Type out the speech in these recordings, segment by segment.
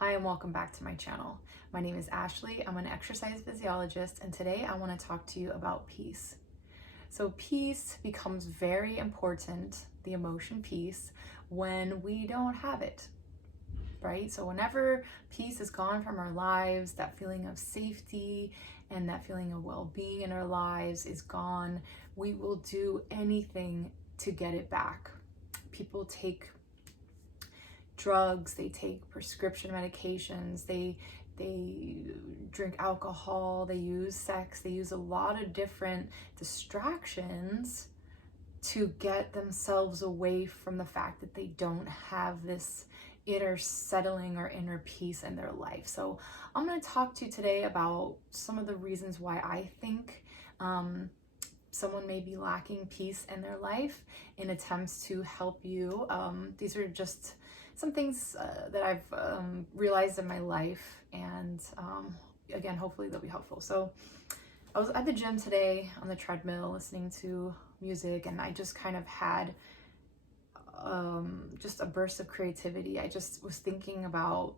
Hi and welcome back to my channel. My name is Ashley. I'm an exercise physiologist, and today I want to talk to you about peace. So peace becomes very important, the emotion peace, when we don't have it, right? So whenever peace is gone from our lives, that feeling of safety and that feeling of well-being in our lives is gone, we will do anything to get it back. People take drugs, they take prescription medications, they drink alcohol, they use sex, they use a lot of different distractions to get themselves away from the fact that they don't have this inner settling or inner peace in their life. So I'm going to talk to you today about some of the reasons why I think someone may be lacking peace in their life in attempts to help you. These are just some things that I've realized in my life, and again, hopefully they'll be helpful. So I was at the gym today on the treadmill listening to music, and I just kind of had just a burst of creativity. I just was thinking about,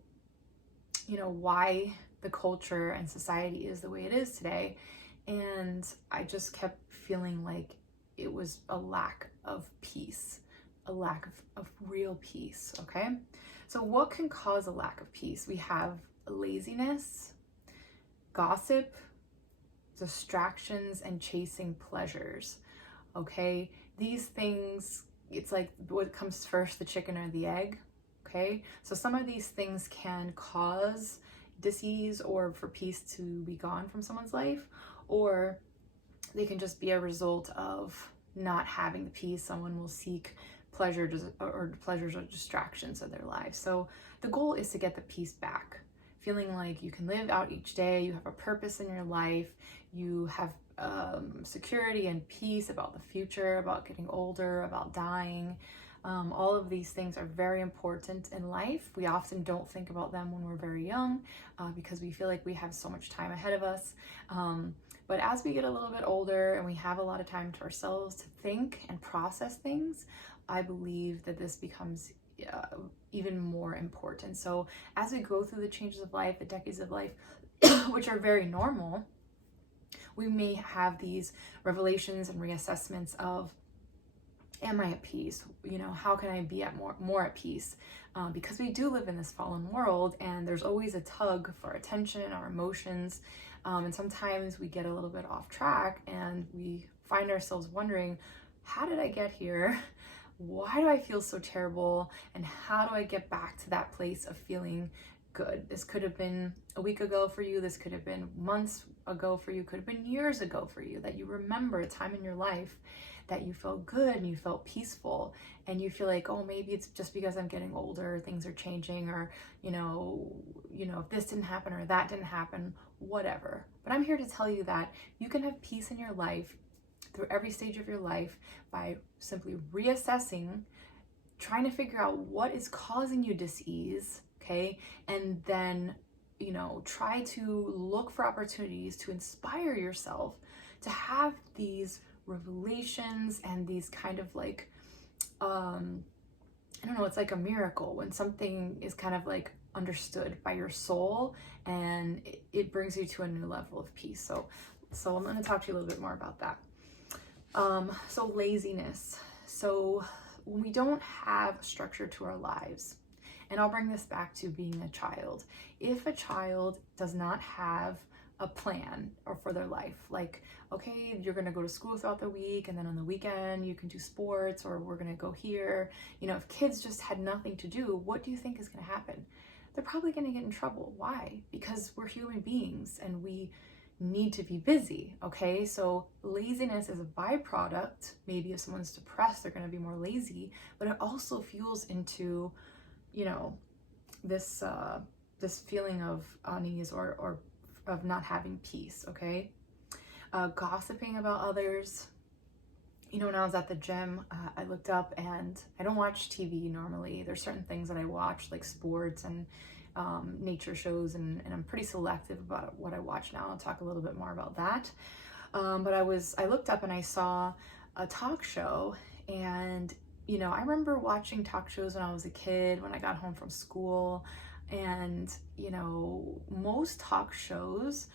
why the culture and society is the way it is today. And I just kept feeling like it was a lack of peace, a lack of real peace, okay? So what can cause a lack of peace? We have laziness, gossip, distractions, and chasing pleasures, okay? These things, it's like what comes first, the chicken or the egg, okay? So some of these things can cause dis-ease or for peace to be gone from someone's life, or they can just be a result of not having the peace. Someone will seek pleasures or distractions of their lives. So the goal is to get the peace back, feeling like you can live out each day, you have a purpose in your life, you have security and peace about the future, about getting older, about dying. All of these things are very important in life. We often don't think about them when we're very young because we feel like we have so much time ahead of us. But as we get a little bit older and we have a lot of time to ourselves to think and process things, I believe that this becomes even more important. So as we go through the changes of life, the decades of life, which are very normal, we may have these revelations and reassessments of, am I at peace? How can I be at more at peace? Because we do live in this fallen world, and there's always a tug for attention, our emotions, and sometimes we get a little bit off track and we find ourselves wondering, how did I get here? Why do I feel so terrible? And how do I get back to that place of feeling good? This could have been a week ago for you. This could have been months ago for you. Could have been years ago for you, that you remember a time in your life that you felt good and you felt peaceful, and you feel like, oh, maybe it's just because I'm getting older, things are changing, or if this didn't happen or that didn't happen, whatever. But I'm here to tell you that you can have peace in your life through every stage of your life by simply reassessing, trying to figure out what is causing you dis-ease, okay? And then, try to look for opportunities to inspire yourself to have these revelations and these kind of like, it's like a miracle when something is kind of like understood by your soul, and it brings you to a new level of peace. So I'm going to talk to you a little bit more about that. So laziness. So when we don't have structure to our lives, and I'll bring this back to being a child. If a child does not have a plan or for their life, like, okay, you're going to go to school throughout the week, and then on the weekend you can do sports, or we're going to go here. If kids just had nothing to do, what do you think is going to happen? They're probably going to get in trouble. Why? Because we're human beings and we need to be busy, okay? So laziness is a byproduct. Maybe if someone's depressed, they're going to be more lazy, but it also fuels into, this feeling of unease or of not having peace, okay? Gossiping about others. When I was at the gym, I looked up, and I don't watch TV normally. There's certain things that I watch, like sports and nature shows, and I'm pretty selective about what I watch now. I'll talk a little bit more about that. But I looked up and I saw a talk show, and you know, I remember watching talk shows when I was a kid, when I got home from school, and, you know, most talk shows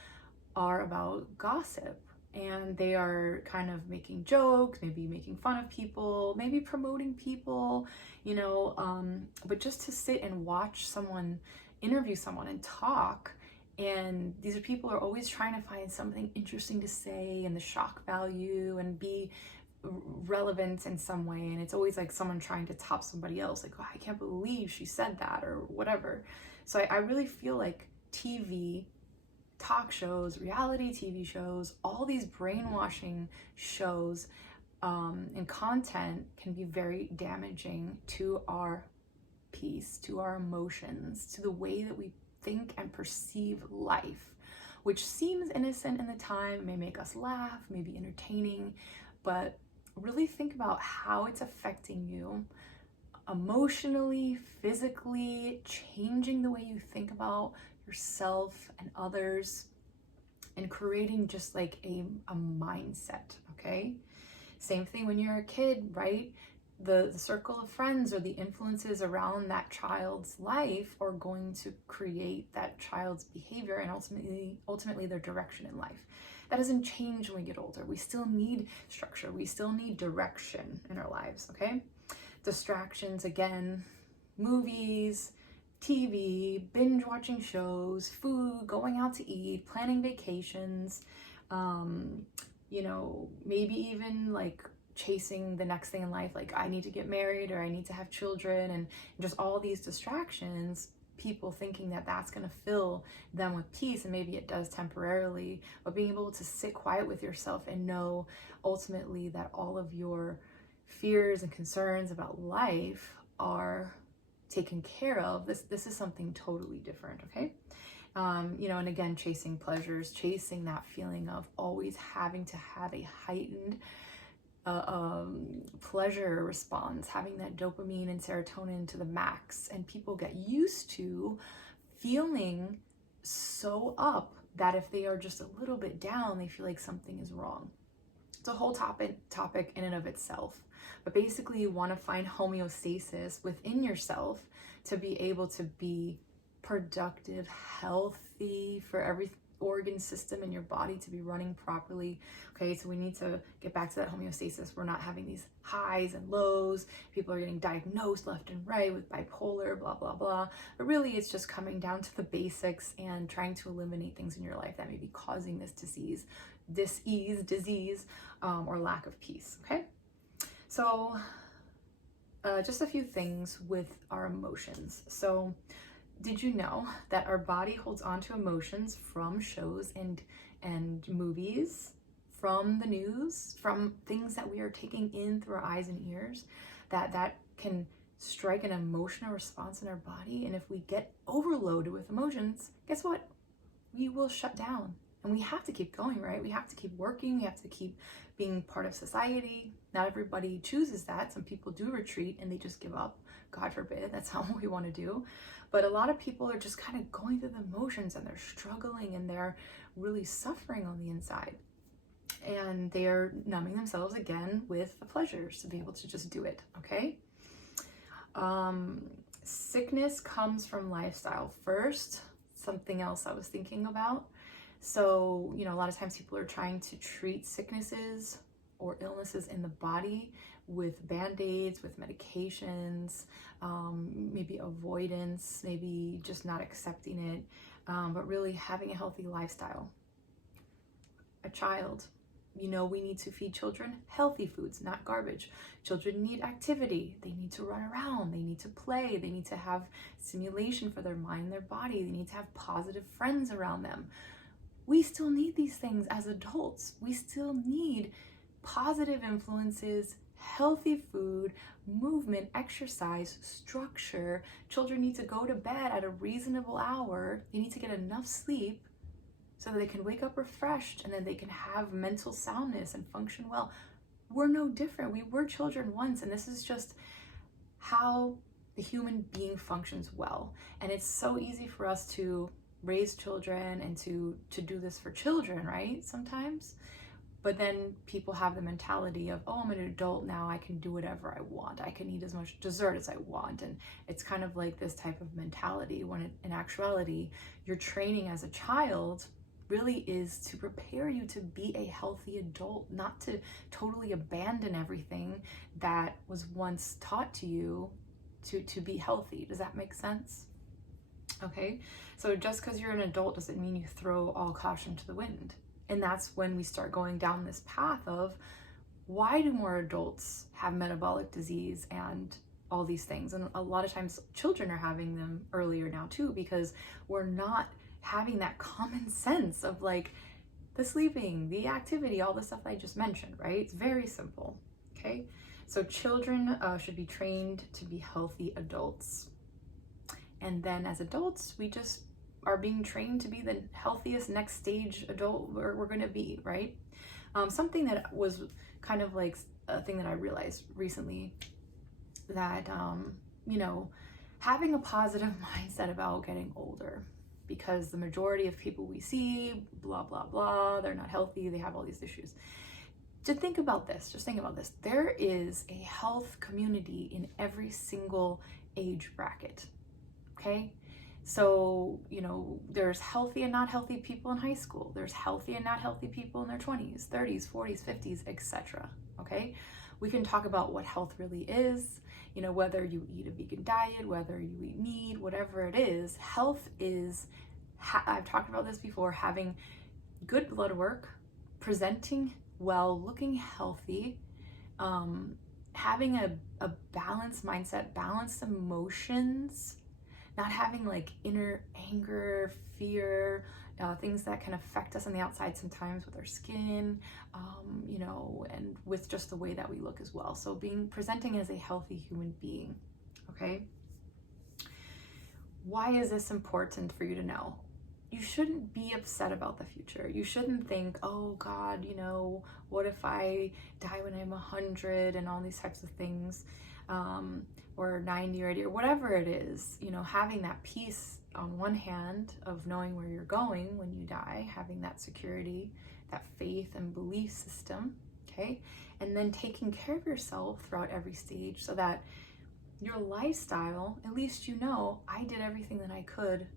are about gossip, and they are kind of making jokes, maybe making fun of people, maybe promoting people, you know, but just to sit and watch someone interview someone and talk, and these are people who are always trying to find something interesting to say and the shock value and be relevant in some way, and it's always like someone trying to top somebody else, like, oh, I can't believe she said that, or whatever. So I really feel like TV, talk shows, reality TV shows, all these brainwashing shows and content can be very damaging to our peace, to our emotions, to the way that we think and perceive life, which seems innocent in the time, may make us laugh, may be entertaining, but really think about how it's affecting you emotionally, physically, changing the way you think about yourself and others, and creating just like a mindset, okay? Same thing when you're a kid, right? The circle of friends or the influences around that child's life are going to create that child's behavior and ultimately their direction in life. That doesn't change when we get older. We still need structure. We still need direction in our lives, okay? Distractions, again, movies, TV, binge watching shows, food, going out to eat, planning vacations, you know, maybe even like chasing the next thing in life, like I need to get married or I need to have children, and just all these distractions, people thinking that that's going to fill them with peace, and maybe it does temporarily, but being able to sit quiet with yourself and know ultimately that all of your fears and concerns about life are taken care of. This is something totally different, okay? You know, and again, chasing pleasures, chasing that feeling of always having to have a heightened pleasure response, having that dopamine and serotonin to the max, and people get used to feeling so up that if they are just a little bit down, they feel like something is wrong. It's a whole topic in and of itself, but basically you want to find homeostasis within yourself to be able to be productive, healthy, for every organ system in your body to be running properly. Okay, so we need to get back to that homeostasis. We're not having these highs and lows. People are getting diagnosed left and right with bipolar, blah, blah, blah. But really it's just coming down to the basics and trying to eliminate things in your life that may be causing this disease, or lack of peace, okay? So just a few things with our emotions. So did you know that our body holds on to emotions from shows and movies, from the news, from things that we are taking in through our eyes and ears, that can strike an emotional response in our body? And if we get overloaded with emotions, guess what? We will shut down. And we have to keep going, right? We have to keep working. We have to keep being part of society. Not everybody chooses that. Some people do retreat and they just give up. God forbid, that's not what we want to do. But a lot of people are just kind of going through the motions, and they're struggling, and they're really suffering on the inside. And they're numbing themselves again with the pleasures to be able to just do it, okay? Sickness comes from lifestyle first. Something else I was thinking about. So, you know, a lot of times people are trying to treat sicknesses or illnesses in the body with band-aids, with medications, maybe avoidance, maybe just not accepting it, but really having a healthy lifestyle. A child, you know, we need to feed children healthy foods, not garbage. Children need activity. They need to run around. They need to play. They need to have stimulation for their mind and their body. They need to have positive friends around them. We still need these things as adults. We still need positive influences, healthy food, movement, exercise, structure. Children need to go to bed at a reasonable hour. They need to get enough sleep so that they can wake up refreshed, and then they can have mental soundness and function well. We're no different. We were children once, and this is just how the human being functions well. And it's so easy for us to raise children and to do this for children, right? Sometimes. But then people have the mentality of, oh, I'm an adult now, I can do whatever I want. I can eat as much dessert as I want. And it's kind of like this type of mentality when in actuality, your training as a child really is to prepare you to be a healthy adult, not to totally abandon everything that was once taught to you to be healthy. Does that make sense? Okay, so just because you're an adult doesn't mean you throw all caution to the wind. And that's when we start going down this path of, why do more adults have metabolic disease and all these things? And a lot of times children are having them earlier now too, because we're not having that common sense of like the sleeping, the activity, all the stuff that I just mentioned, right? It's very simple, okay? So children should be trained to be healthy adults. And then as adults, we just are being trained to be the healthiest next stage adult we're going to be, right? Something that was kind of like a thing that I realized recently, that, you know, having a positive mindset about getting older, because the majority of people we see, blah, blah, blah, they're not healthy, they have all these issues. Just think about this. There is a health community in every single age bracket, okay? So, you know, there's healthy and not healthy people in high school. There's healthy and not healthy people in their 20s, 30s, 40s, 50s, etc. Okay? We can talk about what health really is, you know, whether you eat a vegan diet, whether you eat meat, whatever it is. Health is, I've talked about this before, having good blood work, presenting well, looking healthy, having a balanced mindset, balanced emotions, not having like inner anger, fear, things that can affect us on the outside sometimes with our skin, you know, and with just the way that we look as well. So presenting as a healthy human being, okay? Why is this important for you to know? You shouldn't be upset about the future. You shouldn't think, oh God, you know, what if I die when I'm 100 and all these types of things. Or 90 or 80 or whatever it is, you know, having that peace on one hand of knowing where you're going when you die, having that security, that faith and belief system, okay? And then taking care of yourself throughout every stage so that your lifestyle, at least you know, I did everything that I could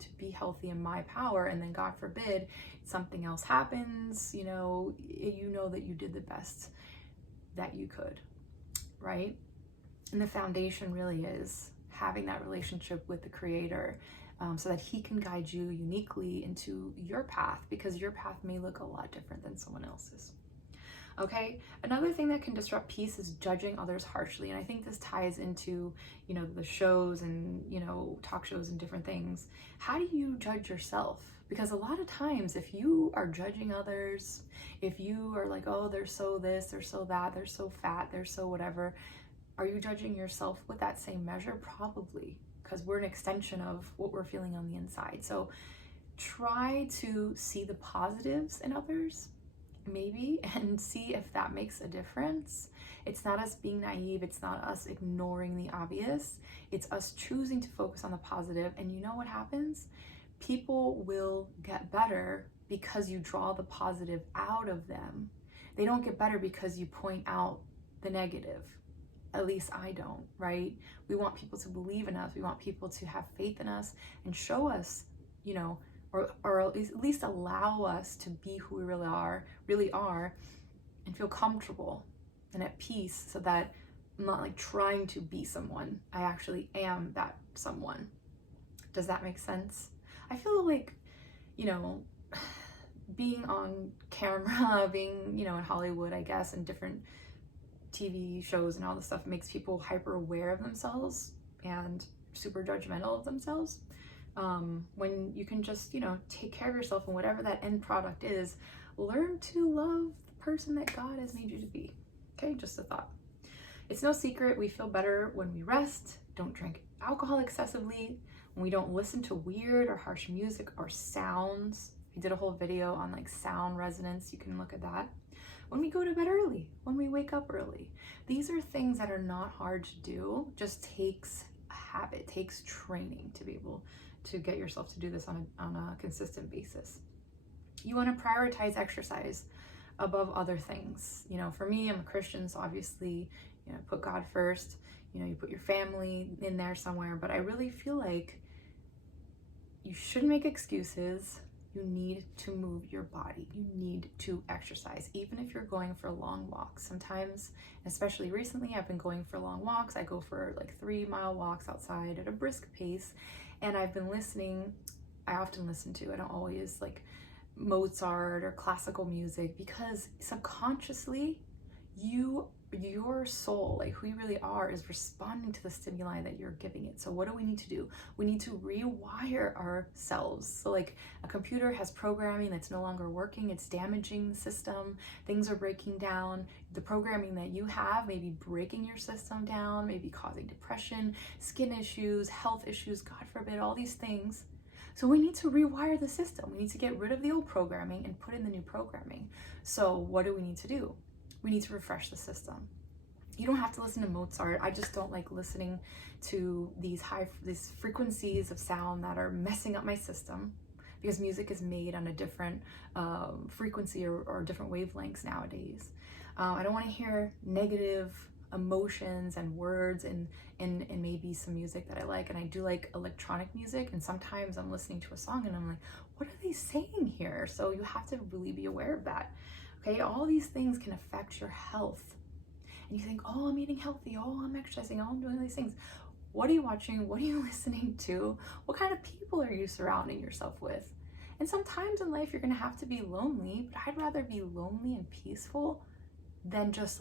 to be healthy in my power, and then God forbid something else happens, you know that you did the best that you could, right? And the foundation really is having that relationship with the Creator, so that He can guide you uniquely into your path, because your path may look a lot different than someone else's. Okay, another thing that can disrupt peace is judging others harshly. And I think this ties into, you know, the shows and, you know, talk shows and different things. How do you judge yourself? Because a lot of times if you are judging others, if you are like, oh, they're so this, they're so that, they're so fat, they're so whatever, are you judging yourself with that same measure? Probably, because we're an extension of what we're feeling on the inside. So try to see the positives in others, maybe, and see if that makes a difference. It's not us being naive. It's not us ignoring the obvious. It's us choosing to focus on the positive. And you know what happens? People will get better because you draw the positive out of them. They don't get better because you point out the negative. At least I don't, right? We want people to believe in us. We want people to have faith in us and show us, you know, or at least allow us to be who we really are, and feel comfortable and at peace, so that I'm not like trying to be someone. I actually am that someone. Does that make sense? I feel like, you know, being on camera, being, you know, in Hollywood, I guess, and different TV shows and all this stuff makes people hyper aware of themselves and super judgmental of themselves. When you can just, you know, take care of yourself, and whatever that end product is, learn to love the person that God has made you to be. Okay, just a thought. It's no secret we feel better when we rest, don't drink alcohol excessively, when we don't listen to weird or harsh music or sounds. I did a whole video on like sound resonance. You can look at that. When we go to bed early, when we wake up early. These are things that are not hard to do, just takes a habit, takes training to be able to get yourself to do this on a consistent basis. You want to prioritize exercise. above other things. You know, for me, I'm a Christian, so obviously, you know, put God first. You know, you put your family in there somewhere, but I really feel like you shouldn't make excuses. You need to move your body. You need to exercise, even if you're going for long walks. Sometimes, especially recently, I've been going for long walks. I go for like 3-mile walks outside at a brisk pace, and I've been listening. I often listen to, I don't always, like Mozart or classical music, because subconsciously your soul, like who you really are, is responding to the stimuli that you're giving it. So what do we need to do? We need to rewire ourselves. So like a computer has programming that's no longer working, it's damaging the system, things are breaking down. The programming that you have may be breaking your system down, maybe causing depression, skin issues, health issues, God forbid, all these things. So we need to rewire the system. We need to get rid of the old programming and put in the new programming. So what do we need to do? We need to refresh the system. You don't have to listen to Mozart. I just don't like listening to these frequencies of sound that are messing up my system, because music is made on a different frequency or different wavelengths nowadays. I don't want to hear negative emotions and words and maybe some music that I like. And I do like electronic music, and sometimes I'm listening to a song and I'm like, what are they saying here? So you have to really be aware of that. Okay, all these things can affect your health. And you think, oh, I'm eating healthy, oh, I'm exercising, oh, I'm doing these things. What are you watching? What are you listening to? What kind of people are you surrounding yourself with? And sometimes in life you're gonna have to be lonely, but I'd rather be lonely and peaceful than just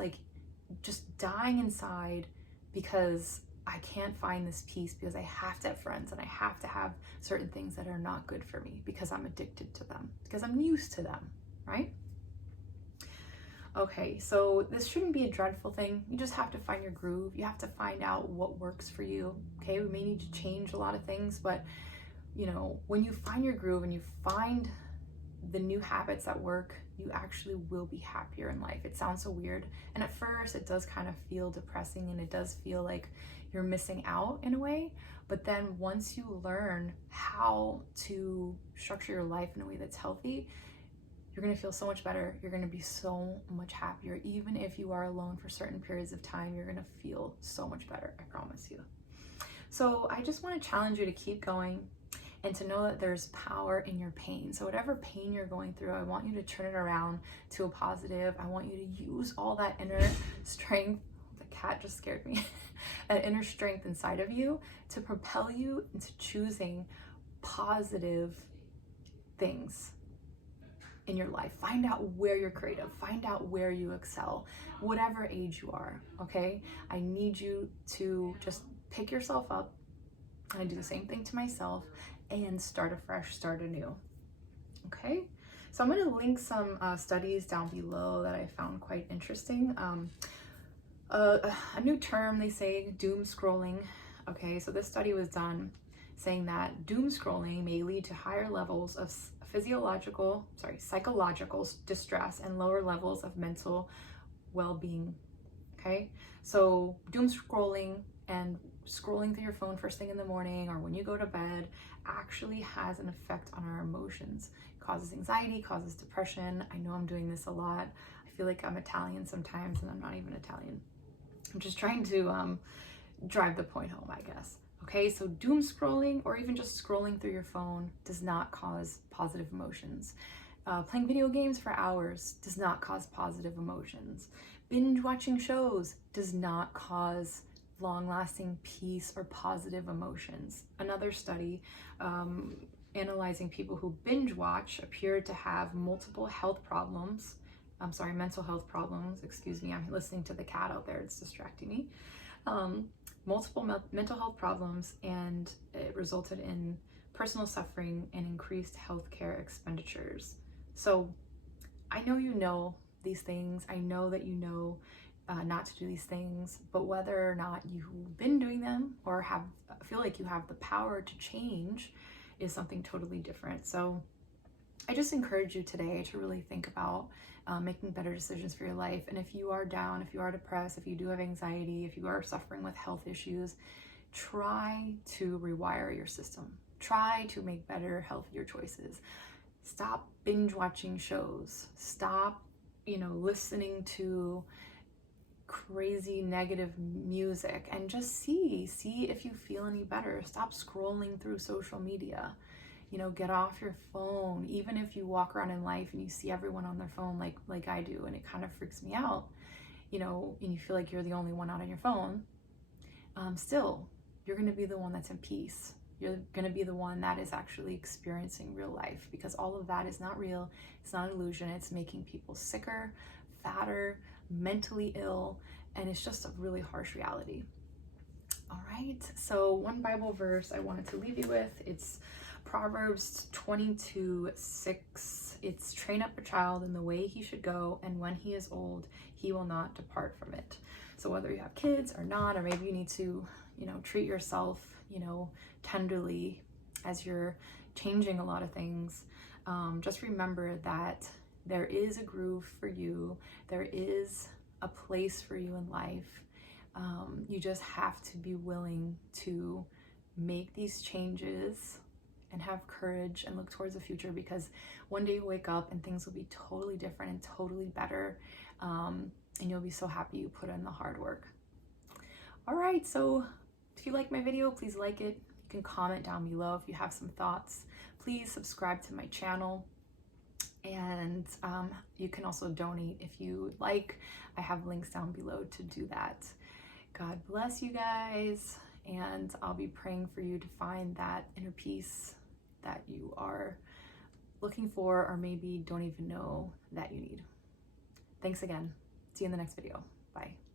dying inside because I can't find this peace, because I have to have friends and I have to have certain things that are not good for me because I'm addicted to them, because I'm used to them, right? Okay, so this shouldn't be a dreadful thing. You just have to find your groove. You have to find out what works for you. Okay, we may need to change a lot of things, but you know, when you find your groove and you find the new habits that work, you actually will be happier in life. It sounds so weird, and at first it does kind of feel depressing, and it does feel like you're missing out in a way. But then once you learn how to structure your life in a way that's healthy, you're going to feel so much better. You're going to be so much happier. Even if you are alone for certain periods of time, you're going to feel so much better, I promise you. So I just want to challenge you to keep going and to know that there's power in your pain. So whatever pain you're going through, I want you to turn it around to a positive. I want you to use all that inner strength. The cat just scared me. That inner strength inside of you to propel you into choosing positive things in your life. Find out where you're creative, find out where you excel, whatever age you are, okay? I need you to just pick yourself up, and I do the same thing to myself, and start afresh, start anew, okay? So I'm gonna link some studies down below that I found quite interesting. A new term, they say, doom scrolling. Okay, so this study was done saying that doom scrolling may lead to higher levels of psychological distress and lower levels of mental well-being. Okay, so doom scrolling and scrolling through your phone first thing in the morning or when you go to bed actually has an effect on our emotions. It causes anxiety, causes depression. I know I'm doing this a lot. I feel like I'm Italian sometimes, and I'm not even Italian. I'm just trying to drive the point home, I guess. Okay, so doom scrolling or even just scrolling through your phone does not cause positive emotions. Playing video games for hours does not cause positive emotions. Binge watching shows does not cause long-lasting peace or positive emotions. Another study analyzing people who binge watch appeared to have mental health problems. Excuse me, I'm listening to the cat out there, it's distracting me. Multiple mental health problems, and it resulted in personal suffering and increased healthcare expenditures. So I know you know these things. I know that you know not to do these things, but whether or not you've been doing them or feel like you have the power to change is something totally different. So I just encourage you today to really think about making better decisions for your life. And if you are down, if you are depressed, if you do have anxiety, if you are suffering with health issues, try to rewire your system. Try to make better, healthier choices. Stop binge watching shows. Stop you know, listening to crazy negative music, and just see if you feel any better. Stop scrolling through social media. You know, get off your phone. Even if you walk around in life and you see everyone on their phone like I do, and it kind of freaks me out, you know, and you feel like you're the only one out on your phone, still, you're going to be the one that's in peace. You're going to be the one that is actually experiencing real life, because all of that is not real. It's not an illusion. It's making people sicker, fatter, mentally ill, and it's just a really harsh reality. All right, so one Bible verse I wanted to leave you with, it's Proverbs 22:6. It's train up a child in the way he should go, and when he is old, he will not depart from it. So whether you have kids or not, or maybe you need to, you know, treat yourself, you know, tenderly as you're changing a lot of things, just remember that there is a groove for you. There is a place for you in life. You just have to be willing to make these changes and have courage and look towards the future, because one day you'll wake up and things will be totally different and totally better. And you'll be so happy you put in the hard work. All right, so if you like my video, please like it. You can comment down below if you have some thoughts. Please subscribe to my channel. And you can also donate if you would like. I have links down below to do that. God bless you guys, and I'll be praying for you to find that inner peace that you are looking for, or maybe don't even know that you need. Thanks again. See you in the next video. Bye.